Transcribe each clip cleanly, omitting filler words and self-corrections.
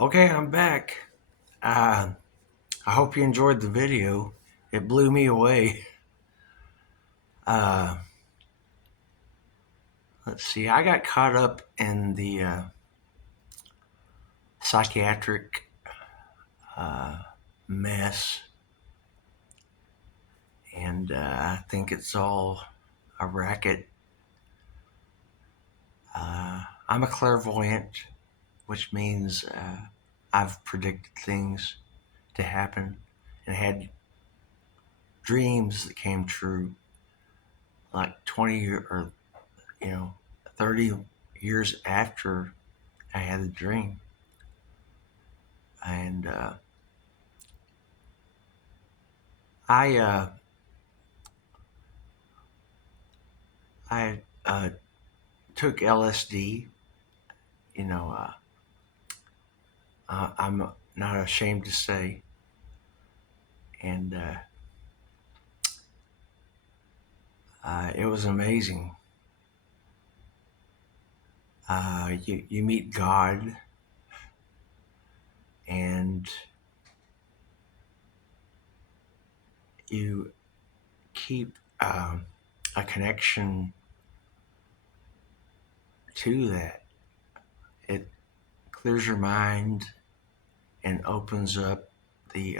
Okay, I'm back. Uh, I hope you enjoyed the video. It blew me away. Uh, let's see, I got caught up in the psychiatric uh, mess, and I think it's all a racket. I'm a clairvoyant, which means I've predicted things to happen and had dreams that came true like 20 or you know 30 years after I had the dream. And I I took LSD. You know, I'm not ashamed to say, and it was amazing. You meet God, and you keep a connection to that. It clears your mind and opens up the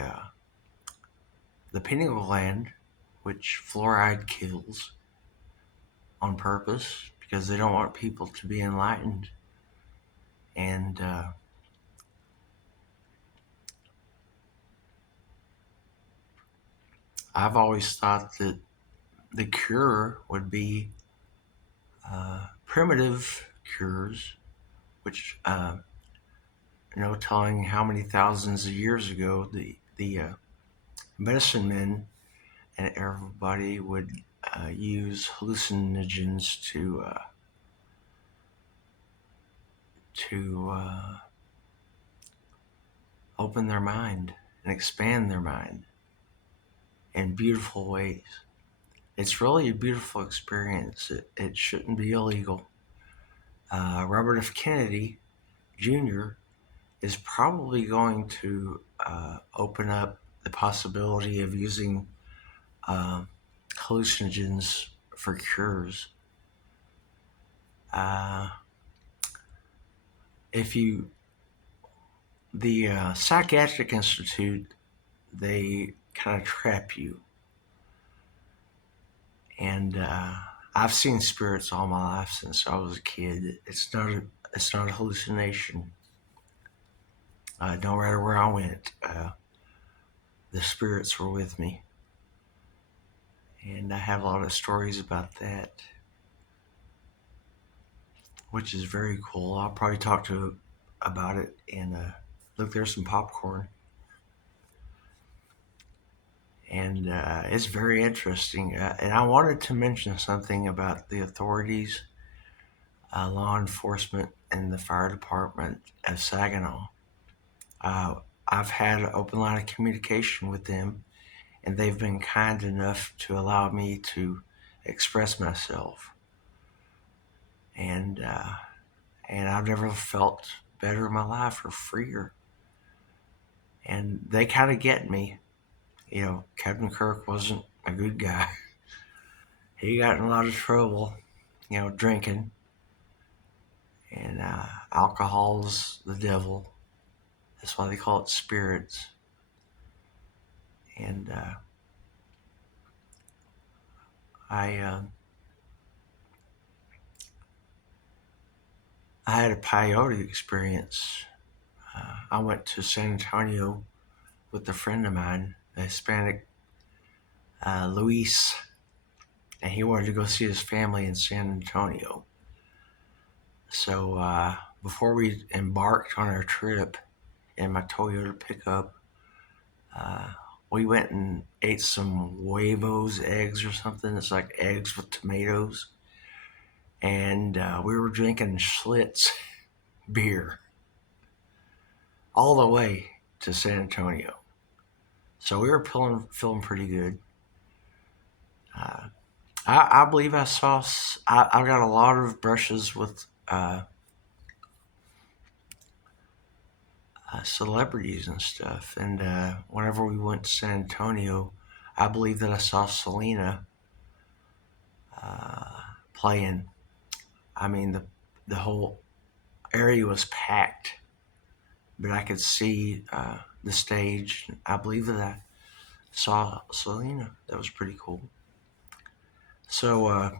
pineal gland, which fluoride kills on purpose because they don't want people to be enlightened. And I've always thought that the cure would be primitive cures, which telling how many thousands of years ago the medicine men and everybody would use hallucinogens to open their mind and expand their mind in beautiful ways. It's really a beautiful experience. It shouldn't be illegal. Robert F. Kennedy Jr. is probably going to open up the possibility of using uh, hallucinogens for cures. Uh, if you, the Psychiatric Institute, they kind of trap you. And I've seen spirits all my life since I was a kid. It's not a hallucination. No matter where I went, the spirits were with me, and I have a lot of stories about that, which is very cool. I'll probably talk to about it. And look, there's some popcorn, and it's very interesting. And I wanted to mention something about the authorities, law enforcement, and the fire department of Saginaw. Uh, I've had an open line of communication with them, and they've been kind enough to allow me to express myself. And I've never felt better in my life or freer. And they kind of get me. Captain Kirk wasn't a good guy. He got in a lot of trouble, drinking. And alcohol's the devil. That's why they call it spirits. And I I had a peyote experience. I went to San Antonio with a friend of mine, a Hispanic, Luis, and he wanted to go see his family in San Antonio. So before we embarked on our trip in my Toyota pickup, uh, we went and ate some huevos, eggs or something. It's like eggs with tomatoes. And we were drinking Schlitz beer all the way to San Antonio. So we were feeling pretty good. Uh, I believe I saw, I got a lot of brushes with celebrities and stuff. And whenever we went to San Antonio, I believe that I saw Selena playing. I mean, the whole area was packed, but I could see the stage. I believe that I saw Selena. That was pretty cool. So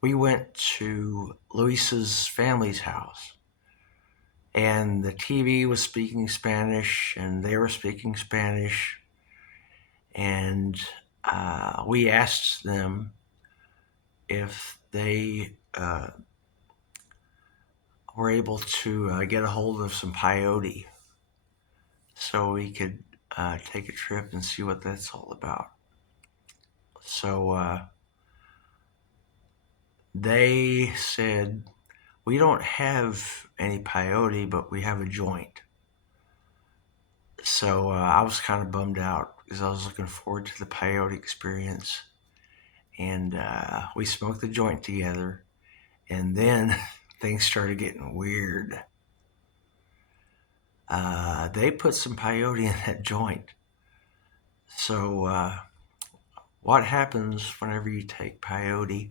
we went to Luis's family's house, and the TV was speaking Spanish, and they were speaking Spanish, and we asked them if they were able to get a hold of some peyote so we could take a trip and see what that's all about. So they said, we don't have any peyote, but we have a joint. So I was kind of bummed out because I was looking forward to the peyote experience. And we smoked the joint together. And then things started getting weird. They put some peyote in that joint. So what happens whenever you take peyote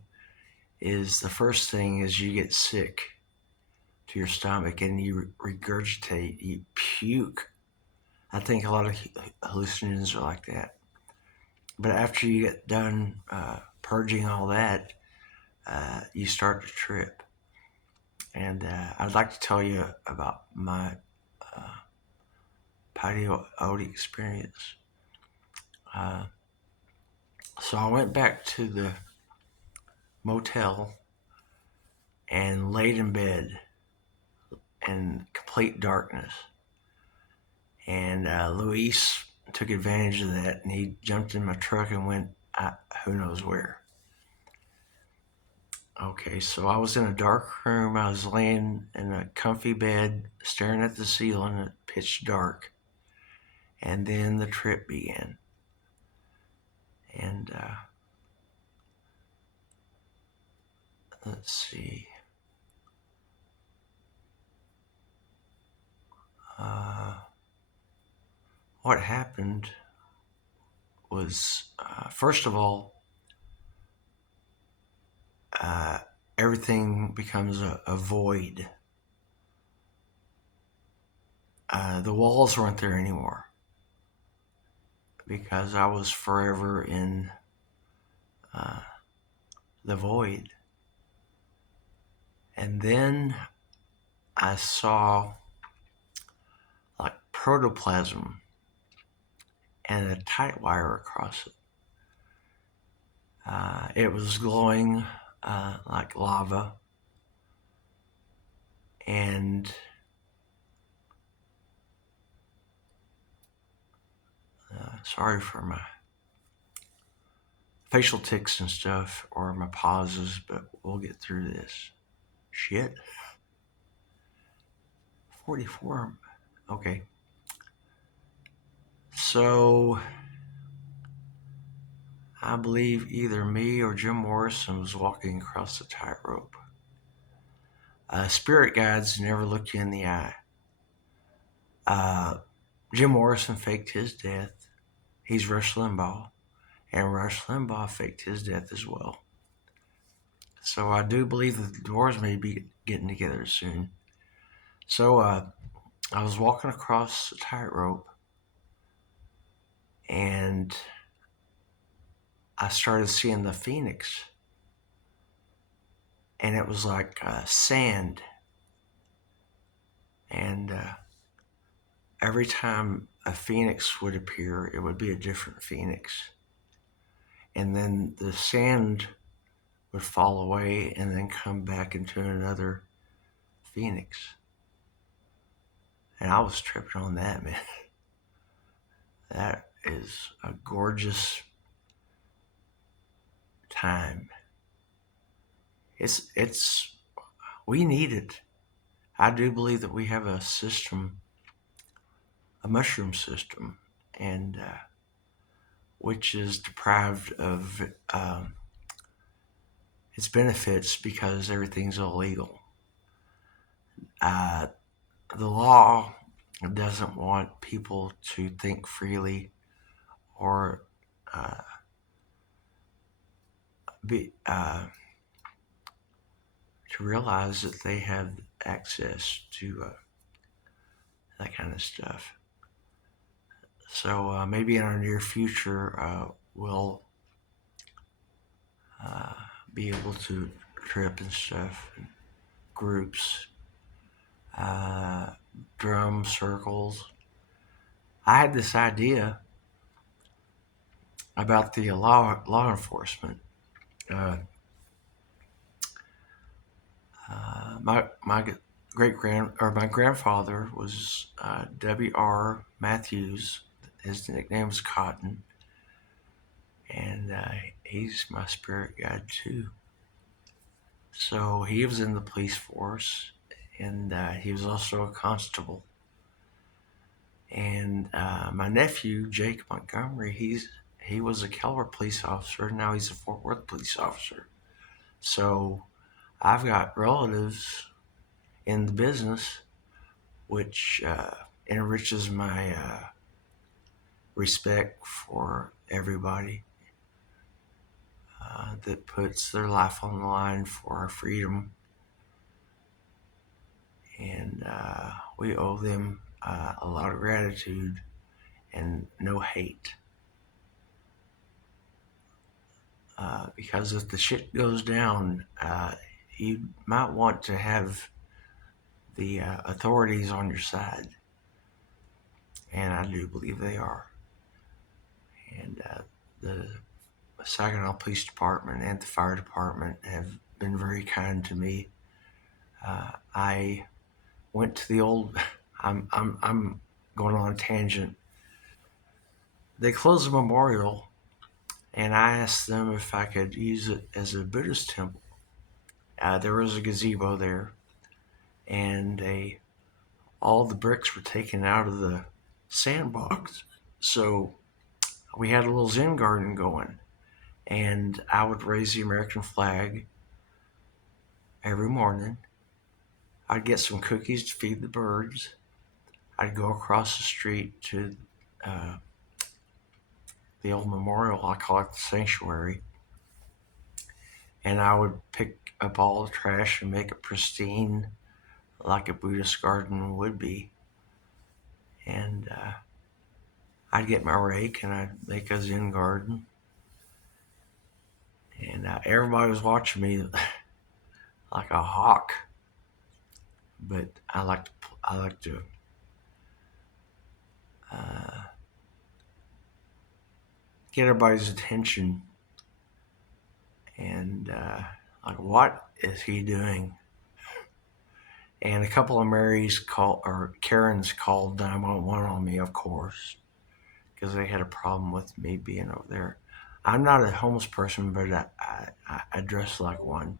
is the first thing is you get sick to your stomach and you regurgitate, you puke. I think a lot of hallucinogens are like that. But after you get done purging all that, you start to trip. And I'd like to tell you about my peyote experience. So I went back to the motel and laid in bed in complete darkness. And Luis took advantage of that, and he jumped in my truck and went who knows where. Okay, so I was in a dark room. I was laying in a comfy bed, staring at the ceiling at pitch dark. And then the trip began. And let's see. What happened was, first of all, everything becomes a void. The walls weren't there anymore because I was forever in the void. And then I saw like protoplasm and a tight wire across it. It was glowing like lava, and sorry for my facial tics and stuff or my pauses, but we'll get through this. Shit. 44. Okay. So I believe either me or Jim Morrison was walking across the tightrope. Spirit guides never look you in the eye. Jim Morrison faked his death. He's Rush Limbaugh. And Rush Limbaugh faked his death as well. So I do believe that the Doors may be getting together soon. So I was walking across the tightrope, and I started seeing the phoenix. And it was like sand. And every time a phoenix would appear, it would be a different phoenix. And then the sand would fall away and then come back into another phoenix. And I was tripping on that, man. That is a gorgeous time. It's we need it. I do believe that we have a system, a mushroom system, and which is deprived of its benefits because everything's illegal. The law doesn't want people to think freely or uh, be to realize that they have access to that kind of stuff. So maybe in our near future, we'll uh, be able to trip and stuff, and groups, uh, drum circles. I had this idea about the law enforcement. Uh, my my grandfather was W.R. Matthews. His nickname was Cotton, and he's my spirit guide too. So he was in the police force, and he was also a constable. And my nephew Jake Montgomery, he was a Keller police officer. Now he's a Fort Worth police officer. So I've got relatives in the business, which enriches my respect for everybody that puts their life on the line for our freedom. And we owe them a lot of gratitude and no hate. Because if the shit goes down, you might want to have the authorities on your side. And I do believe they are. And the Saginaw Police Department and the fire department have been very kind to me. I went to the old. I'm going on a tangent. They closed the memorial, and I asked them if I could use it as a Buddhist temple. There was a gazebo there, and all the bricks were taken out of the sandbox. So we had a little Zen garden going, and I would raise the American flag every morning. I'd get some cookies to feed the birds. I'd go across the street to uh, the old memorial. I call it the sanctuary. And I would pick up all the trash and make it pristine like a Buddhist garden would be. And I'd get my rake and I'd make a Zen garden. And everybody was watching me like a hawk. But I like to uh, get everybody's attention. And like, what is he doing? And a couple of Karens called 911 on me, of course, because they had a problem with me being over there. I'm not a homeless person, but I dress like one.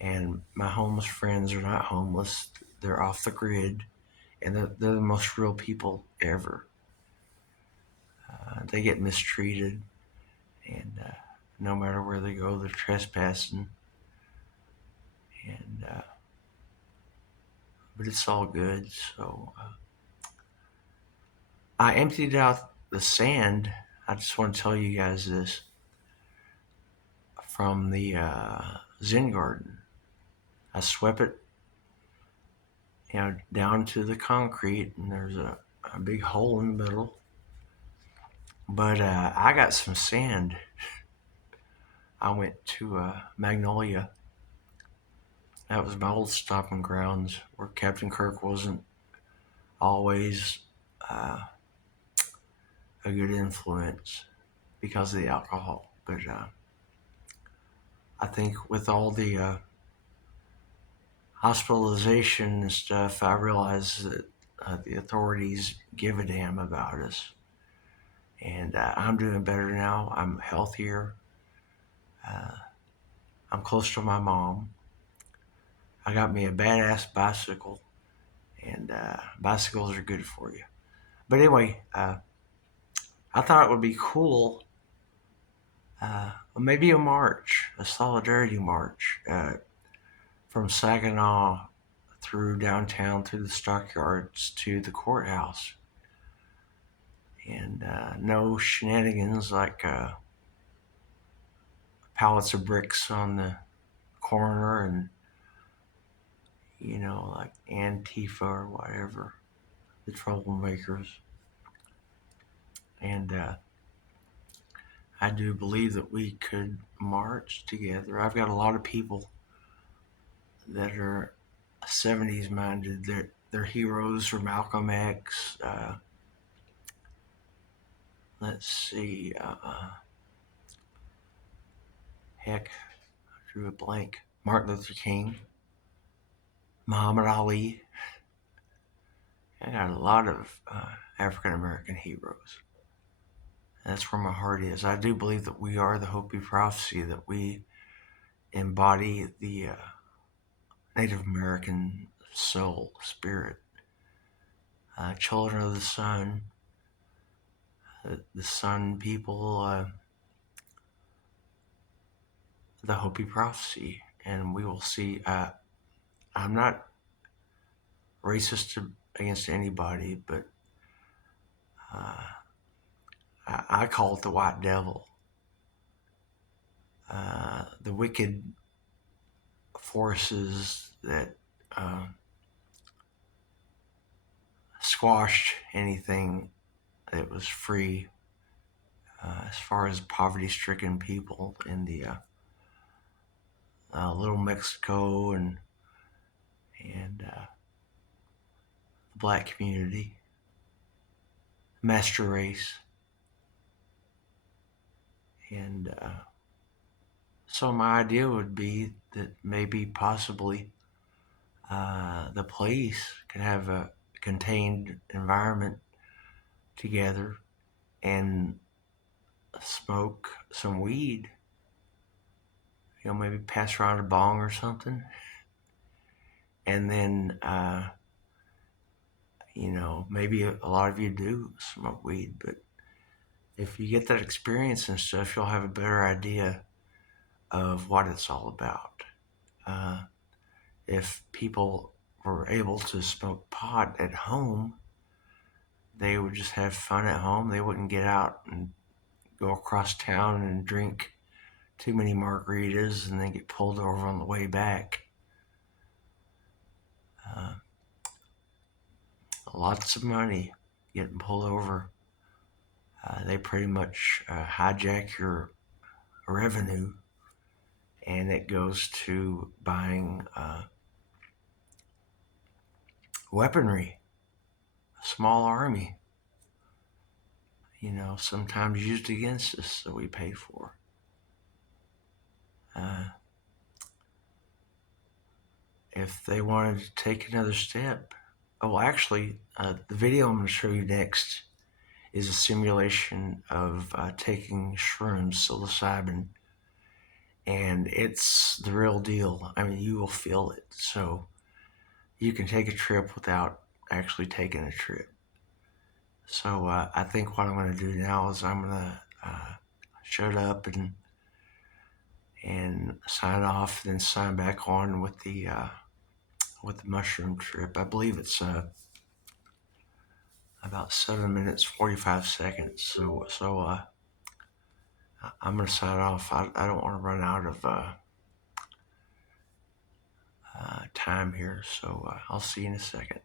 And my homeless friends are not homeless. They're off the grid, and they're the most real people ever. They get mistreated, and no matter where they go, they're trespassing. And but it's all good. So I emptied out the sand. I just want to tell you guys this from the Zen garden. I swept it, down to the concrete, and there's a big hole in the middle. But I got some sand. I went to Magnolia. That was my old stomping grounds where Captain Kirk wasn't always uh, a good influence because of the alcohol. But I think with all the hospitalization and stuff, I realized that the authorities give a damn about us. And I'm doing better now. I'm healthier. Uh, I'm close to my mom. I got me a badass bicycle, and bicycles are good for you. But anyway, I thought it would be cool. Maybe a march, a solidarity march from Saginaw through downtown, through the stockyards to the courthouse. And no shenanigans like pallets of bricks on the corner and, like Antifa or whatever, the troublemakers. And I do believe that we could march together. I've got a lot of people that are 70s minded. They're heroes for Malcolm X. Let's see. Heck, I drew a blank. Martin Luther King, Muhammad Ali. I got a lot of African American heroes. That's where my heart is. I do believe that we are the Hopi prophecy, that we embody the Native American soul, spirit, children of the sun, the sun people, the Hopi prophecy. And we will see. I'm not racist against anybody, but I call it the white devil. The wicked forces that squashed anything that was free, as far as poverty-stricken people in the Little Mexico and the black community, master race. And so my idea would be that maybe possibly the police could have a contained environment together and smoke some weed. Maybe pass around a bong or something. And then, maybe a lot of you do smoke weed, but if you get that experience and stuff, you'll have a better idea of what it's all about. If people were able to smoke pot at home, they would just have fun at home. They wouldn't get out and go across town and drink too many margaritas and then get pulled over on the way back. Lots of money getting pulled over. They pretty much hijack your revenue, and it goes to buying weaponry, a small army, sometimes used against us that we pay for. If they wanted to take another step, actually, the video I'm going to show you next is a simulation of taking shrooms, psilocybin, and it's the real deal. I mean, you will feel it. So you can take a trip without actually taking a trip. So I think what I'm going to do now is I'm going to shut up and sign off, then sign back on with the mushroom trip. I believe it's about 7 minutes 45 seconds. So I'm going to sign off. I don't want to run out of time here. So I'll see you in a second.